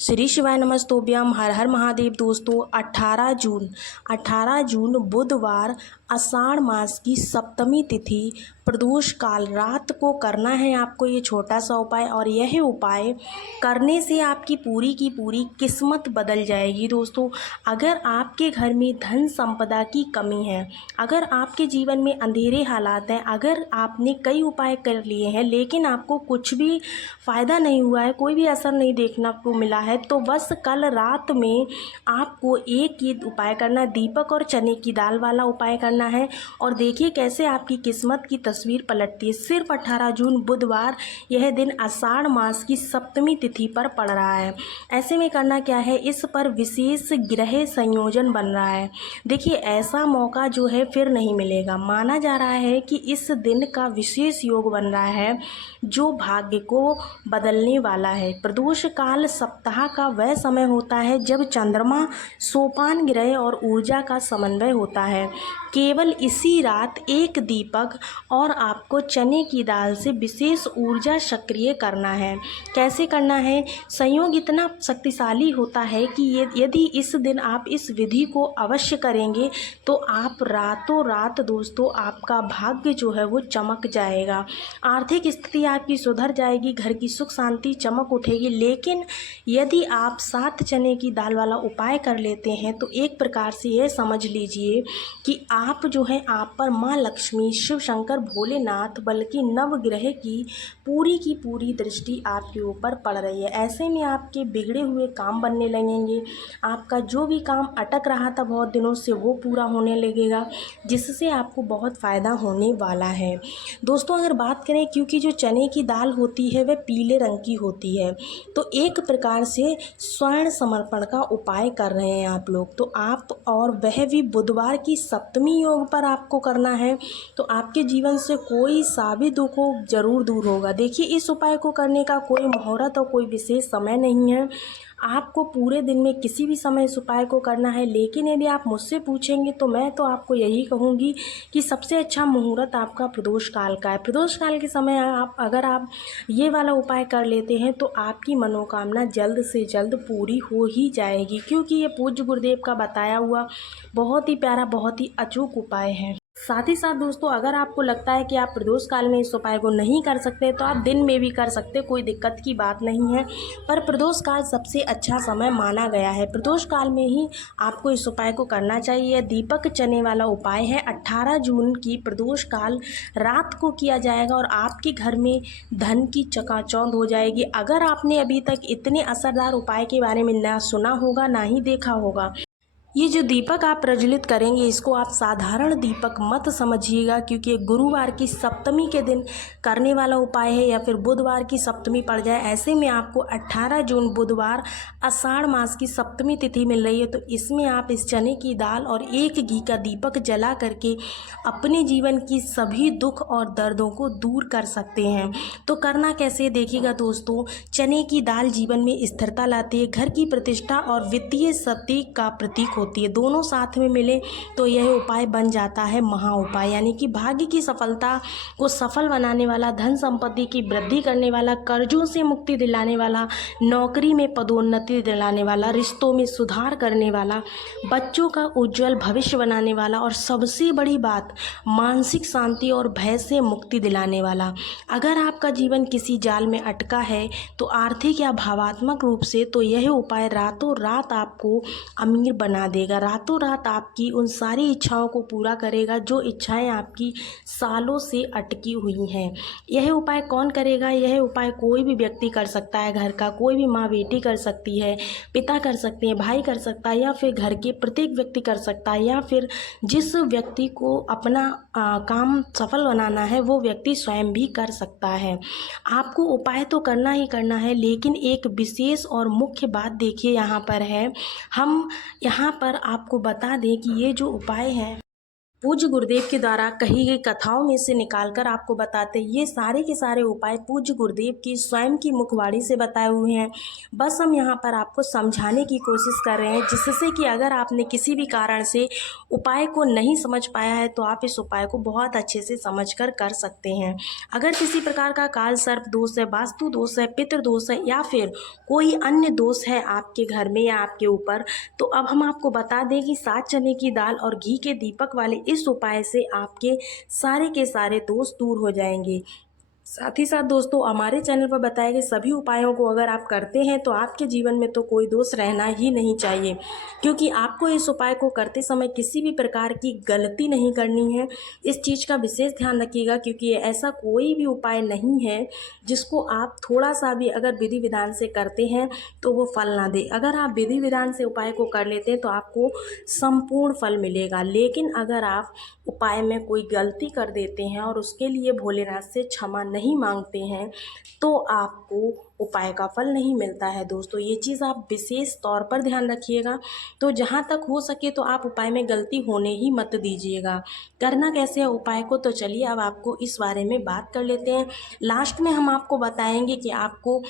श्री शिवाय नमस्तोभ्यम। हर हर महादेव। दोस्तों 18 जून बुधवार आषाढ़ मास की सप्तमी तिथि प्रदोष काल रात को करना है आपको ये छोटा सा उपाय, और यह उपाय करने से आपकी पूरी की पूरी किस्मत बदल जाएगी। दोस्तों अगर आपके घर में धन संपदा की कमी है, अगर आपके जीवन में अंधेरे हालात हैं, अगर आपने कई उपाय कर लिए हैं लेकिन आपको कुछ भी फ़ायदा नहीं हुआ है, कोई भी असर नहीं देखने को मिला है, तो बस कल रात में आपको एक ही उपाय करना, दीपक और चने की दाल वाला उपाय करना है। और देखिए कैसे आपकी किस्मत की तस्वीर पलटती है। सिर्फ 18 जून बुधवार यह दिन आषाढ़ मास की सप्तमी तिथि पर पड़ रहा है। ऐसे में करना क्या है, इस पर विशेष ग्रह संयोजन बन रहा है। देखिए ऐसा मौका जो है फिर नहीं मिलेगा। माना जा रहा है कि इस दिन का विशेष योग बन रहा है जो भाग्य को बदलने वाला है। प्रदोष काल सप्ताह का वह समय होता है जब चंद्रमा, सोपान ग्रह और ऊर्जा का समन्वय होता है। केवल इसी रात एक दीपक और आपको चने की दाल से विशेष ऊर्जा सक्रिय करना है। कैसे करना है? संयोग इतना शक्तिशाली होता है कि यदि इस दिन आप इस विधि को अवश्य करेंगे तो आप रातों रात दोस्तों आपका भाग्य जो है वो चमक जाएगा। आर्थिक स्थिति आपकी सुधर जाएगी, घर की सुख शांति चमक उठेगी। लेकिन यदि आप 7 चने की दाल वाला उपाय कर लेते हैं तो एक प्रकार से यह समझ लीजिए कि आप जो है आप पर माँ लक्ष्मी, शिव शंकर, भोलेनाथ बल्कि नवग्रह की पूरी दृष्टि आपके ऊपर पड़ रही है। ऐसे में आपके बिगड़े हुए काम बनने लगेंगे। आपका जो भी काम अटक रहा था बहुत दिनों से वो पूरा होने लगेगा, जिससे आपको बहुत फ़ायदा होने वाला है। दोस्तों अगर बात करें, क्योंकि जो चने की दाल होती है वह पीले रंग की होती है, तो एक प्रकार से स्वर्ण समर्पण का उपाय कर रहे हैं आप लोग। तो आप, और वह भी बुधवार की सप्तमी योग पर आपको करना है, तो आपके जीवन से कोई सा भी दुख हो जरूर दूर होगा। देखिए इस उपाय को करने का कोई मुहूर्त और कोई विशेष समय नहीं है। आपको पूरे दिन में किसी भी समय इस उपाय को करना है। लेकिन यदि आप मुझसे पूछेंगे तो मैं तो आपको यही कहूँगी कि सबसे अच्छा मुहूर्त आपका प्रदोष काल का है। प्रदोष काल के समय अगर आप ये वाला उपाय कर लेते हैं तो आपकी मनोकामना जल्द से जल्द पूरी हो ही जाएगी, क्योंकि ये पूज्य गुरुदेव का बताया हुआ बहुत ही प्यारा, बहुत ही अचूक उपाय है। साथ ही साथ दोस्तों अगर आपको लगता है कि आप प्रदोष काल में इस उपाय को नहीं कर सकते तो आप दिन में भी कर सकते, कोई दिक्कत की बात नहीं है। पर प्रदोष काल सबसे अच्छा समय माना गया है। प्रदोष काल में ही आपको इस उपाय को करना चाहिए। दीपक चने वाला उपाय है। 18 जून की प्रदोष काल रात को किया जाएगा और आपके घर में धन की चकाचौंध हो जाएगी। अगर आपने अभी तक इतने असरदार उपाय के बारे में ना सुना होगा, ना ही देखा होगा, ये जो दीपक आप प्रज्वलित करेंगे इसको आप साधारण दीपक मत समझिएगा, क्योंकि गुरुवार की सप्तमी के दिन करने वाला उपाय है या फिर बुधवार की सप्तमी पड़ जाए। ऐसे में आपको 18 जून बुधवार आषाढ़ मास की सप्तमी तिथि मिल रही है, तो इसमें आप इस चने की दाल और एक घी का दीपक जला करके अपने जीवन की सभी दुख और दर्दों को दूर कर सकते हैं। तो करना कैसे देखिएगा दोस्तों। चने की दाल जीवन में स्थिरता लाती है, घर की प्रतिष्ठा और वित्तीय स्थिति का प्रतीक होती है। दोनों साथ में मिले तो यह उपाय बन जाता है महा उपाय, यानी कि भाग्य की सफलता को सफल बनाने वाला, धन संपत्ति की वृद्धि करने वाला, कर्जों से मुक्ति दिलाने वाला, नौकरी में पदोन्नति दिलाने वाला, रिश्तों में सुधार करने वाला, बच्चों का उज्जवल भविष्य बनाने वाला, और सबसे बड़ी बात मानसिक शांति और भय से मुक्ति दिलाने वाला। अगर आपका जीवन किसी जाल में अटका है तो आर्थिक या भावात्मक रूप से, तो यह उपाय रातों रात आपको अमीर बना देगा। रातों रात आपकी उन सारी इच्छाओं को पूरा करेगा जो इच्छाएं आपकी सालों से अटकी हुई हैं। यह उपाय कौन करेगा? यह उपाय कोई भी व्यक्ति कर सकता है। घर का कोई भी माँ बेटी कर सकती है, पिता कर सकते हैं, भाई कर सकता है, या फिर घर के प्रत्येक व्यक्ति कर सकता है, या फिर जिस व्यक्ति को अपना काम सफल बनाना है वो व्यक्ति स्वयं भी कर सकता है। आपको उपाय तो करना ही करना है, लेकिन एक विशेष और मुख्य बात देखिए यहाँ पर है। हम यहाँ पर आपको बता दें कि ये जो उपाय है पूज्य गुरुदेव के द्वारा कही गई कथाओं में से निकालकर आपको बताते हैं। ये सारे के सारे उपाय पूज्य गुरुदेव की स्वयं की मुखवाणी से बताए हुए हैं। बस हम यहाँ पर आपको समझाने की कोशिश कर रहे हैं, जिससे कि अगर आपने किसी भी कारण से उपाय को नहीं समझ पाया है तो आप इस उपाय को बहुत अच्छे से समझकर कर सकते हैं। अगर किसी प्रकार का काल सर्प दोष है, वास्तु दोष है, पितृ दोष है या फिर कोई अन्य दोष है आपके घर में या आपके ऊपर, तो अब हम आपको बता दें कि 7 चने की दाल और घी के दीपक वाले इस उपाय से आपके सारे के सारे दोष दूर हो जाएंगे। साथ ही साथ दोस्तों, हमारे चैनल पर बताए गए सभी उपायों को अगर आप करते हैं तो आपके जीवन में तो कोई दोष रहना ही नहीं चाहिए, क्योंकि आपको इस उपाय को करते समय किसी भी प्रकार की गलती नहीं करनी है। इस चीज़ का विशेष ध्यान रखिएगा, क्योंकि ऐसा कोई भी उपाय नहीं है जिसको आप थोड़ा सा भी अगर विधि विधान से करते हैं तो वो फल ना दे। अगर आप विधि विधान से उपाय को कर लेते हैं तो आपको संपूर्ण फल मिलेगा, लेकिन अगर आप उपाय में कोई गलती कर देते हैं और उसके लिए भोलेनाथ से क्षमा नहीं मांगते हैं तो आपको उपाय का फल नहीं मिलता है। दोस्तों, ये चीज़ आप विशेष तौर पर ध्यान रखिएगा। तो जहाँ तक हो सके तो आप उपाय में गलती होने ही मत दीजिएगा। करना कैसे है उपाय को, तो चलिए अब आपको इस बारे में बात कर लेते हैं। लास्ट में हम आपको बताएंगे कि आपको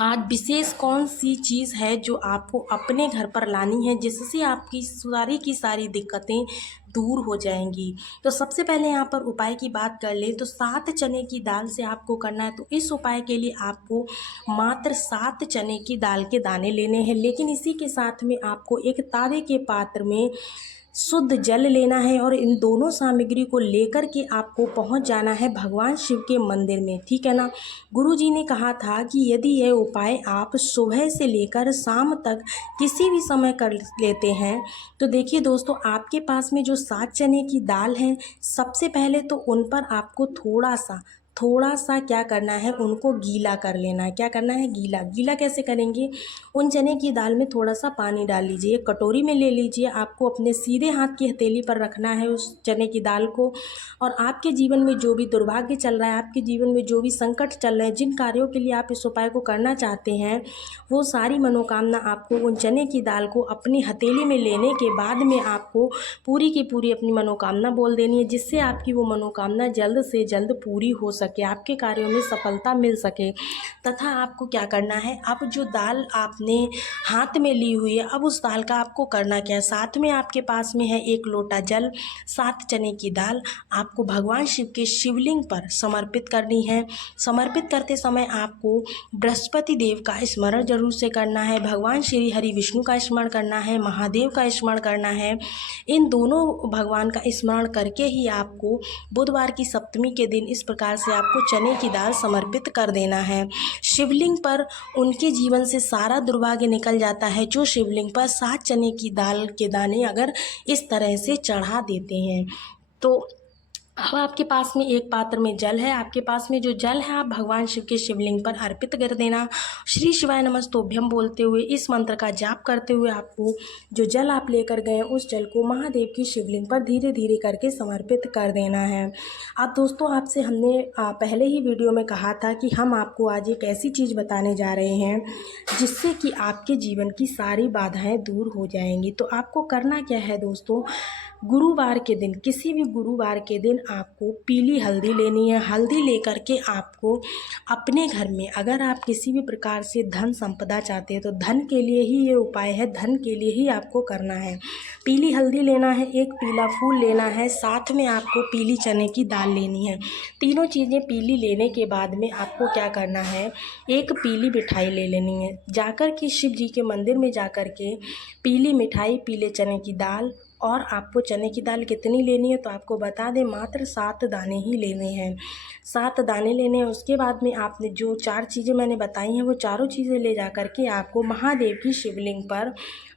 आज विशेष कौन सी चीज़ है जो आपको अपने घर पर लानी है, जिससे आपकी सारी की सारी दिक्कतें दूर हो जाएंगी। तो सबसे पहले यहाँ पर उपाय की बात कर लें तो 7 चने की दाल से आपको करना है। तो इस उपाय के लिए आपको मात्र 7 चने की दाल के दाने लेने हैं, लेकिन इसी के साथ में आपको एक तांबे के पात्र में शुद्ध जल लेना है और इन दोनों सामग्री को लेकर के आपको पहुंच जाना है भगवान शिव के मंदिर में, ठीक है ना। गुरु जी ने कहा था कि यदि यह उपाय आप सुबह से लेकर शाम तक किसी भी समय कर लेते हैं तो देखिए दोस्तों, आपके पास में जो 7 चने की दाल है, सबसे पहले तो उन पर आपको थोड़ा सा क्या करना है, उनको गीला कर लेना है। क्या करना है, गीला कैसे करेंगे, उन चने की दाल में थोड़ा सा पानी डाल लीजिए, कटोरी में ले लीजिए। आपको अपने सीधे हाथ की हथेली पर रखना है उस चने की दाल को, और आपके जीवन में जो भी दुर्भाग्य चल रहा है, आपके जीवन में जो भी संकट चल रहे हैं, जिन कार्यों के लिए आप इस उपाय को करना चाहते हैं, वो सारी मनोकामना आपको उन चने की दाल को अपनी हथेली में लेने के बाद में आपको पूरी की पूरी अपनी मनोकामना बोल देनी है, जिससे आपकी वो मनोकामना जल्द से जल्द पूरी हो सके, आपके कार्यों में सफलता मिल सके। तथा आपको क्या करना है, अब जो दाल आपने हाथ में ली हुई है, अब उस दाल का आपको करना क्या है, साथ में आपके पास में है 1 लोटा जल, 7 चने की दाल आपको भगवान शिव के शिवलिंग पर समर्पित करनी है। समर्पित करते समय आपको बृहस्पति देव का स्मरण जरूर से करना है, भगवान श्री हरि विष्णु का स्मरण करना है, महादेव का स्मरण करना है। इन दोनों भगवान का स्मरण करके ही आपको बुधवार की सप्तमी के दिन इस प्रकार से आपको चने की दाल समर्पित कर देना है। शिवलिंग पर उनके जीवन से सारा दुर्भाग्य निकल जाता है जो शिवलिंग पर 7 चने की दाल के दाने अगर इस तरह से चढ़ा देते हैं। तो अब आपके पास में एक पात्र में जल है, आपके पास में जो जल है आप भगवान शिव के शिवलिंग पर अर्पित कर देना। श्री शिवाय नमस्तुभ्यम बोलते हुए इस मंत्र का जाप करते हुए आपको जो जल आप लेकर गए उस जल को महादेव की शिवलिंग पर धीरे धीरे करके समर्पित कर देना है। अब दोस्तों, आपसे हमने पहले ही वीडियो में कहा था कि हम आपको आज एक ऐसी चीज़ बताने जा रहे हैं जिससे कि आपके जीवन की सारी बाधाएं दूर हो जाएंगी। तो आपको करना क्या है दोस्तों, गुरुवार के दिन, किसी भी गुरुवार के दिन आपको पीली हल्दी लेनी है। हल्दी लेकर के आपको अपने घर में, अगर आप किसी भी प्रकार से धन संपदा चाहते हैं तो धन के लिए ही ये उपाय है, धन के लिए ही आपको करना है। पीली हल्दी लेना है, एक पीला फूल लेना है, साथ में आपको पीली चने की दाल लेनी है। तीनों चीज़ें पीली लेने के बाद में आपको क्या करना है, एक पीली मिठाई ले लेनी है। जाकर के शिव जी के मंदिर में जाकर के पीली मिठाई, पीले चने की दाल, और आपको चने की दाल कितनी लेनी है तो आपको बता दें, मात्र 7 दाने ही लेने हैं। 7 दाने लेने हैं। उसके बाद में आपने जो 4 चीज़ें मैंने बताई हैं वो चारों चीज़ें ले जा कर के आपको महादेव की शिवलिंग पर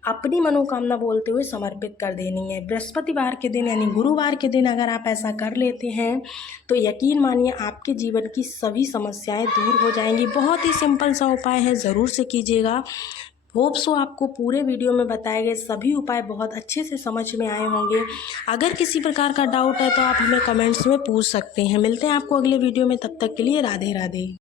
अपनी मनोकामना बोलते हुए समर्पित कर देनी है। बृहस्पतिवार के दिन यानी गुरुवार के दिन अगर आप ऐसा कर लेते हैं तो यकीन मानिए आपके जीवन की सभी समस्याएं दूर हो जाएंगी। बहुत ही सिंपल सा उपाय है, ज़रूर से कीजिएगा। होप सो आपको पूरे वीडियो में बताए गए सभी उपाय बहुत अच्छे से समझ में आए होंगे। अगर किसी प्रकार का डाउट है तो आप हमें कमेंट्स में पूछ सकते हैं। मिलते हैं आपको अगले वीडियो में, तब तक के लिए राधे राधे।